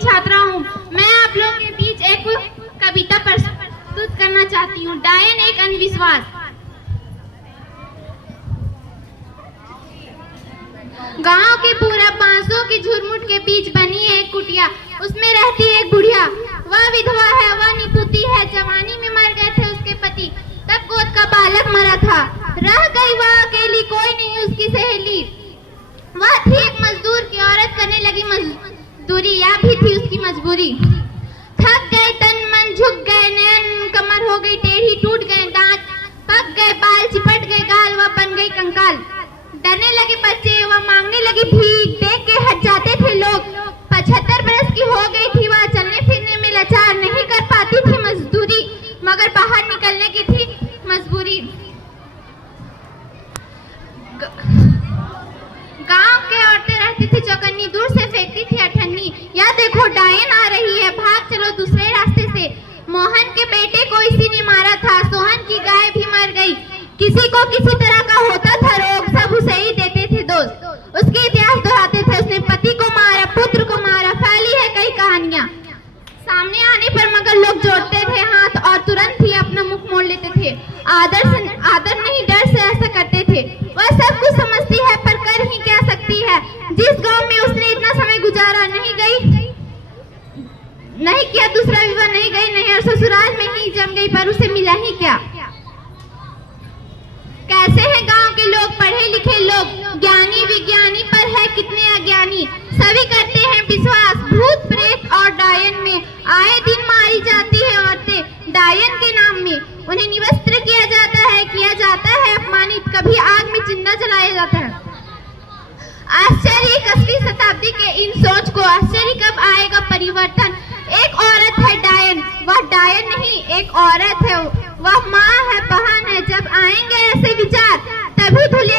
छात्रा हूँ। मैं आप लोगों के बीच एक कविता प्रस्तुत करना चाहती हूँ। डायन एक अंधविश्वास। गांव के पूरा बांसों के झुरमुट के बीच बनी है एक कुटिया, उसमें रहती है एक बुढ़िया। वह विधवा है, वह निपुती है, जवानी में मर गए थे उसके पति, तब गोद का बालक मरा था। रह गई वह अकेली, कोई नहीं उसकी सहेली। वह थी एक मजदूर की औरत, करने लगी मजदूरी, या भी थी उसकी मजबूरी। थक गए तन मन, झुक गए नयन, कमर हो गई टेढ़ी, टूट गए दांत, पक गए बाल, चिपट गए गाल, वह बन गई कंकाल। डरने लगे बच्चे, वह मांगने लगी भीख, देख के हट जाते थे लोग। 75 बरस की हो गई थी वह, चलने फिरने में लाचार, नहीं कर पाती थी मजदूरी, मगर बाहर निकलने की थी मजबूरी। गांव के औरतें रहती थी चौकन्नी, दूर से फेंकती थी अठन्नी, या देखो डायन आ रही है, भाग चलो दूसरे रास्ते से। मोहन के बेटे को इसी ने मारा था, सोहन की गाय भी मर गई, किसी को किसी तरह का होता था रोग, सब उसे ही देते थे दोस्त। उसके इतिहास दोहराते थे, उसने पति को मारा, पुत्र को मारा, फैली है कई कहानियां। सामने आने पर मगर लोग जोड़ते थे हाथ और तुरंत ही अपना मुख मोड़ लेते थे। आदर नहीं डर से ऐसा करते थे। वह सब कुछ समझती है पर कर ही क्या सकती है। जिस गांव में उसने इतना समय गुजारा, नहीं किया दूसरा विवाह, नहीं गई नहीं और ससुराल में ही जम गई, पर उसे मिला ही क्या। कैसे हैं गांव के लोग, पढ़े लिखे लोग, ज्ञानी विज्ञानी, पर है कितने अज्ञानी। सभी करते हैं विश्वास भूत प्रेत और डायन में, आए दिन मारी जाती है औरतें डायन के नाम में। उन्हें निवस्त्र किया जाता है अपमानित, कभी आग में जिंदा जलाया जाता है। आश्चर्य 21वीं शताब्दी के इन सोच को, आश्चर्य कब आएगा परिवर्तन। एक औरत है डायन, वह डायन नहीं एक औरत है, वह माँ है, बहन है। जब आएंगे ऐसे विचार, तभी धुले